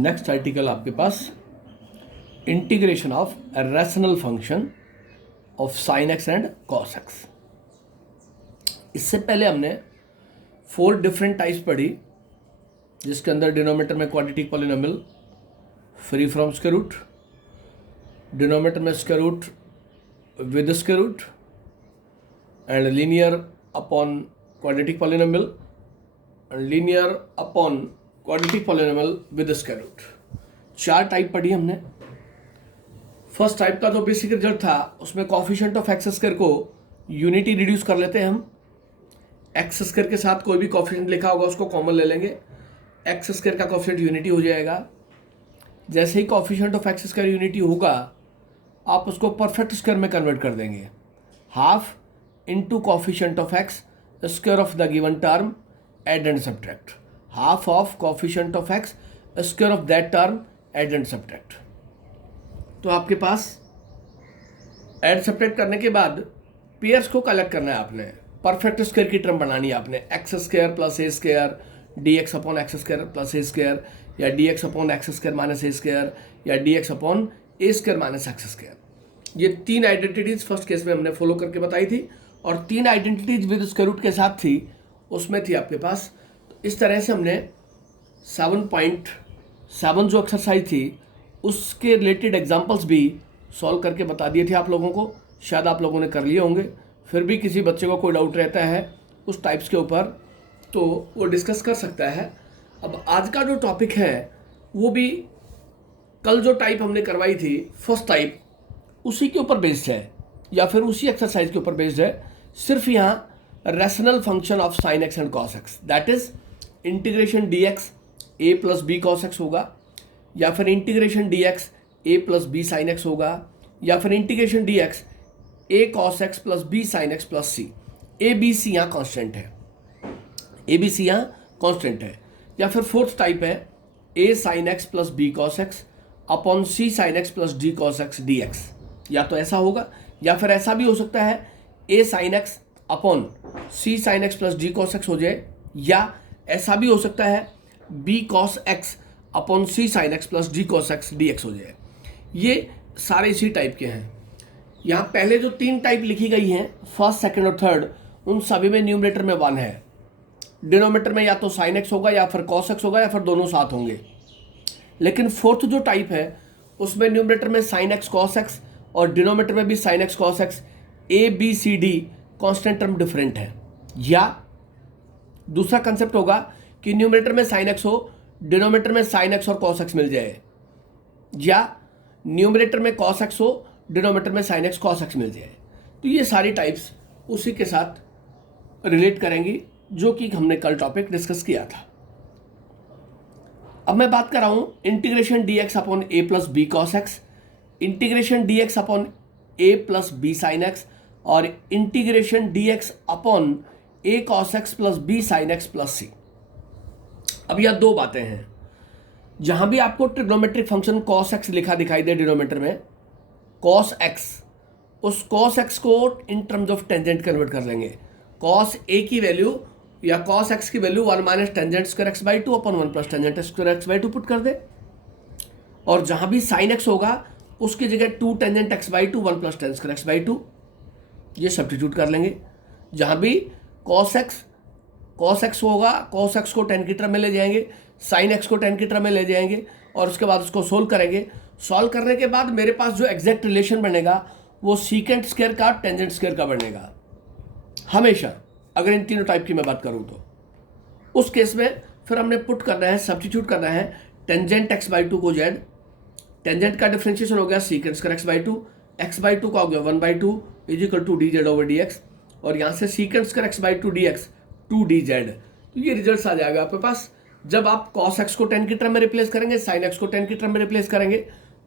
Next article आपके पास integration of rational function of sine x and cos x. इससे पहले हमने 4 डिफरेंट टाइप्स पढ़ी, जिसके अंदर डिनोमिनेटर में quadratic polynomial free from square root, denominator में square root with square root and linear upon quadratic polynomial and linear upon quadratic polynomial with square root. 4 type पढ़ी हमने। फर्स्ट टाइप का जो basic result था उसमें coefficient of x square को unity reduce कर लेते हैं हम। एक्स स्क्वायर के साथ कोई भी कोफिशिएंट लिखा होगा उसको कॉमन ले लेंगे, एक्स स्क्वायर का कोफिशिएंट यूनिटी हो जाएगा। जैसे ही coefficient of x square unity होगा आप उसको परफेक्ट स्क्वायर में कन्वर्ट कर देंगे। Half into coefficient of x square of the given term add and subtract, half of coefficient of x square of that term add and subtract. तो आपके पास add subtract करने के बाद पेयर्स को collect करना है आपने, परफेक्ट स्क्वायर की टर्म बनानी है आपने। X square plus a square d x upon x square plus a square, या d x upon x square minus a square, या d x upon a square minus x square. ये 3 identities first case में हमने follow करके बताई थी, और 3 identities with square root के साथ थी, उसमें थी आपके पास। तो इस तरह से हमने 7.7 जो एक्सरसाइज थी उसके रिलेटेड एग्जाम्पल्स भी सॉल्व करके बता दिए थे आप लोगों को। शायद आप लोगों ने कर लिए होंगे, फिर भी किसी बच्चे को कोई डाउट रहता है उस टाइप्स के ऊपर तो वो डिस्कस कर सकता है। अब आज का जो टॉपिक है वो भी कल जो टाइप हमने करवाई थी फर्स्ट टाइप उसी के ऊपर बेस्ड है, या फिर उसी एक्सरसाइज के ऊपर बेस्ड है। सिर्फ यहाँ rational function of sine x and cos x, that is integration d x a plus b cos x होगा, या फिर integration d x a plus b sine x होगा, या फिर integration d x a cos x plus b sine x plus c. A b c यहाँ constant है, ए b c यहाँ constant है। या फिर फोर्थ टाइप है a sine x plus b cos x upon c sine x plus d cos x d x. या तो ऐसा होगा, या फिर ऐसा भी हो सकता है a sine x upon c sine x plus d cos x हो जाए, या ऐसा भी हो सकता है b cos x upon c sine x plus d cos x d x हो जाए। ये सारे इसी टाइप के हैं। यहाँ पहले जो 3 टाइप लिखी गई हैं फर्स्ट सेकंड और थर्ड, उन सभी में न्यूमरेटर में 1 है, डिनोमिनेटर में या तो साइन एक्स होगा या फिर कॉस एक्स होगा या फिर दोनों साथ होंगे। लेकिन फोर्थ जो टाइप है उसमें न्यूमरेटर में साइन एक्स कॉस एक्स और डिनोमिनेटर में भी sine x cos x, a b c d constant term different है। या दूसरा कंसेप्ट होगा कि न्यूमरेटर में साइन एक्स हो, डिनोमिनेटर में साइन एक्स और कॉस एक्स मिल जाए, या न्यूमरेटर में कॉस एक्स हो, डिनोमिनेटर में साइन एक्स कॉस एक्स मिल जाए। तो ये सारी टाइप्स उसी के साथ रिलेट करेंगी जो कि हमने कल टॉपिक डिस्कस किया था। अब मैं बात कर रहा हूं integration d x upon a plus b cos x, integration d x upon a plus b sine x, और integration d x upon a cos x plus b sine x plus c. अब यह 2 बातें हैं। जहां भी आपको trigonometric function cos x लिखा दिखाई दे डिनोमिनेटर में, कॉस एक्स, उस कॉस एक्स को इन टर्म्स ऑफ टेंजेंट कन्वर्ट कर लेंगे। कॉस ए की वैल्यू या कॉस एक्स की value 1 minus tangent square x by 2 upon 1 plus tangent square x by 2 put कर दे। और जहां भी साइन एक्स होगा उसकी जगह 2 tangent x by 2 1 plus ten square x by 2 ये सब्स्टिट्यूट कर लेंगे। जहां भी कॉस एक्स होगा, कॉस एक्स को टेन की टर्म में ले जाएंगे, साइन एक्स को टेन की टर्म में ले जाएंगे, और उसके बाद उसको सोल्व करेंगे। सॉल्व करने के बाद मेरे पास जो एग्जैक्ट रिलेशन बनेगा वो सीकेंट स्क्वायर का टेंजेंट स्क्वायर का बनेगा हमेशा, अगर इन तीनों टाइप की मैं बात करूं तो। उस केस में फिर हमने पुट करना है, सब्स्टिट्यूट करना है टेंजेंट एक्स बाई 2 को जेड, टेंजेंट का डिफरेंशिएशन हो गया सीकेंट स्क्वायर एक्स बाई 2 का हो गया 1/2 is equal to d z over d x, और यहाँ से secant square x by 2 d x 2 d z. तो ये रिजल्ट आ जाएगा आपके पास। जब आप कॉस एक्स को 10 की टर्म में रिप्लेस करेंगे, साइन एक्स को 10 की टर्म में रिप्लेस करेंगे,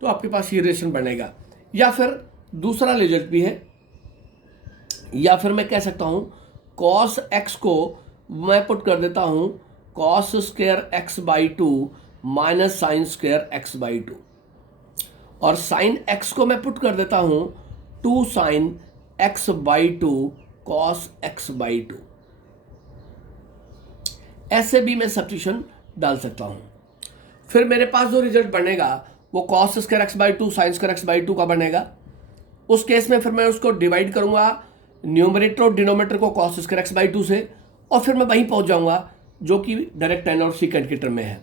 तो आपके पास ये रिलेशन बनेगा। या फिर दूसरा रिजल्ट भी है, या फिर मैं कह सकता हूं कॉस एक्स को मैं पुट कर देता हूं cos square x by 2 minus sine square x by 2, और साइन एक्स को मैं पुट कर देता हूं 2 sine x by 2 cos x by 2। ऐसे भी मैं सब्स्टिट्यूशन डाल सकता हूँ। फिर मेरे पास जो रिजल्ट बनेगा वो cos square x by two sine square x by two का बनेगा। उस केस में फिर मैं उसको डिवाइड करूँगा न्यूमरेटर और डिनोमिनेटर को cos square x by two से, और फिर मैं वहीं पहुँच जाऊँगा जो कि डायरेक्ट टेन और सीकेंड के टर्म में है।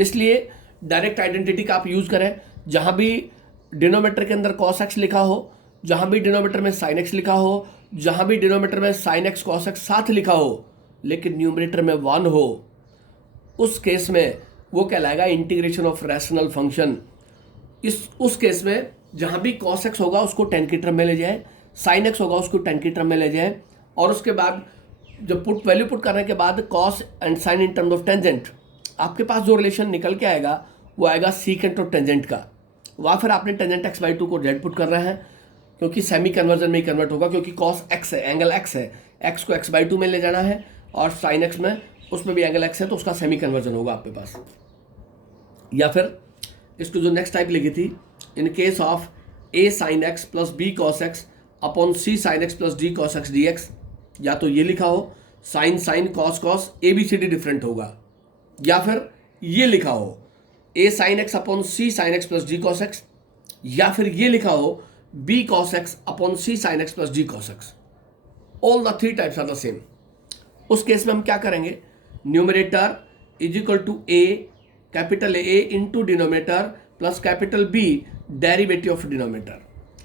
इसलिए डायरेक्ट आइडेंटिटी का आप यूज़ करें, जहाँ भी डिनोमिनेटर के अंदर कॉस एक्स लिखा हो, जहाँ भी डिनोमिनेटर में साइन एक्स लिखा हो, जहाँ भी डिनोमिनेटर में साइन एक्स कॉस एक्स साथ लिखा हो, लेकिन न्यूमरेटर में 1 हो, उस केस में वो कहलाएगा इंटीग्रेशन ऑफ रैशनल फंक्शन। उस केस में जहाँ भी कॉस एक्स होगा उसको 10 की टर्म में ले जाएं, साइन एक्स होगा उसको 10 की टर्म में ले जाएं, और उसके बाद जब वैल्यू पुट करने के बाद cos and sine in terms of tangent, आपके पास जो रिलेशन निकल के आएगा वो आएगा सीकेंट और टेंजेंट का। वहाँ फिर आपने टेंजेंट एक्स बाई टू को जेड पुट कर रहे हैं, क्योंकि सेमी कन्वर्जन में ही कन्वर्ट होगा, क्योंकि कॉस एक्स है, एंगल एक्स है, एक्स को एक्स बाई टू में ले जाना है, और साइन एक्स में उसमें भी एंगल एक्स है, तो उसका सेमी कन्वर्जन होगा आपके पास। या फिर इसको जो नेक्स्ट टाइप लिखी थी, in case of a sine x plus b cos x upon c sine x plus d cos x d x, या तो ये लिखा हो sine sine cos cos a b c d different होगा, या फिर ये लिखा हो a sine x upon c sine x plus d cos x, या फिर ये लिखा हो b cos x upon c sine x plus d cos x. All the three types are the same. उस केस में हम क्या करेंगे, numerator is equal to a capital a into denominator plus capital b derivative of denominator.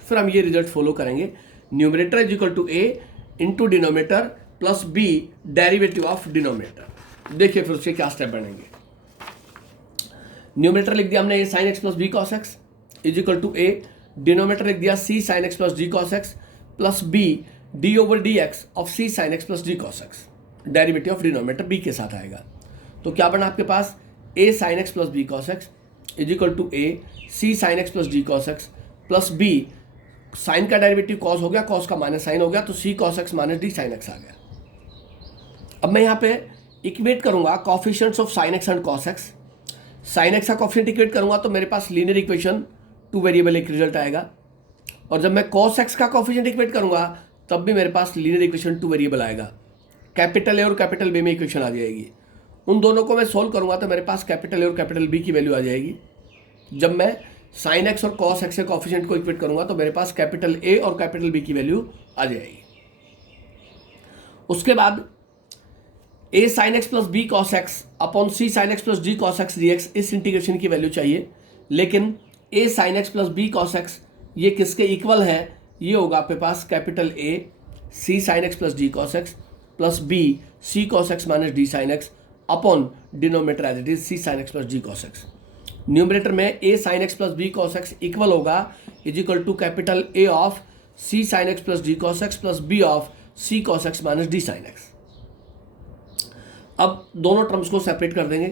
फिर हम ये result follow करेंगे, numerator is equal to a into denominator plus b derivative of denominator. देखिए फिर उसके क्या स्टेप बनेंगे। न्यूमरेटर लिख दिया हमने a sine x plus b cos x is equal to a, denominator लिख दिया c sine x plus d cos x plus b d over d x of c sine x plus d cos x, derivative of denominator b के साथ आएगा। तो क्या बना आपके पास, a sine x plus b cos x is equal to a c sine x plus d cos x plus b, sine का derivative cos हो गया, कॉस का माइनस साइन हो गया, तो c cos x minus d sine x आ गया। अब मैं यहाँ पे इक्वेट करूंगा coefficients of sine x and cos x. Sine x का कॉफिशिएंट इक्वेट करूंगा तो मेरे पास लीनियर इक्वेशन 2 वेरिएबल एक रिजल्ट आएगा, और जब मैं कॉस एक्स का कॉफिशिएंट इक्वेट करूंगा तब भी मेरे पास लीनियर इक्वेशन 2 वेरिएबल आएगा। कैपिटल ए और कैपिटल बी में इक्वेशन आ जाएगी। उन दोनों को मैं सोल्व करूंगा तो मेरे पास कैपिटल ए और कैपिटल बी की वैल्यू आ जाएगी। जब मैं साइन एक्स और कॉस एक्स के कॉफिशिएंट को इक्वेट करूंगा तो मेरे पास कैपिटल ए और कैपिटल बी की वैल्यू आ जाएगी। उसके बाद a sine x plus b cos x upon c sine x plus d cos x d x, इस इंटीग्रेशन की वैल्यू चाहिए। लेकिन a sine x plus b cos x ये किसके इक्वल है, ये होगा आपके पास capital A c sine x plus d cos x plus b c cos x minus d sine x upon denominator as it is c sine x plus d cos x. Numerator में a sine x plus b cos x equal होगा is equal to capital A of c sine x plus d cos x plus b of c cos x minus d sine x. अब दोनों terms को separate कर देंगे,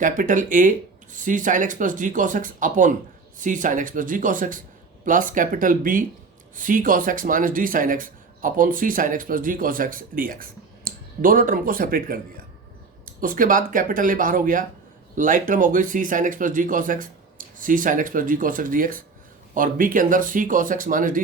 capital ए c sine x plus d cos x upon c sine x plus d cos x plus capital b c cos x minus d sine x upon c sine x plus d cos x d x. दोनों term को separate कर दिया। उसके बाद capital A बाहर हो गया, like term हो गई c sine x plus d cos x, c sine x plus d cos x d x, और बी के अंदर c cos x minus D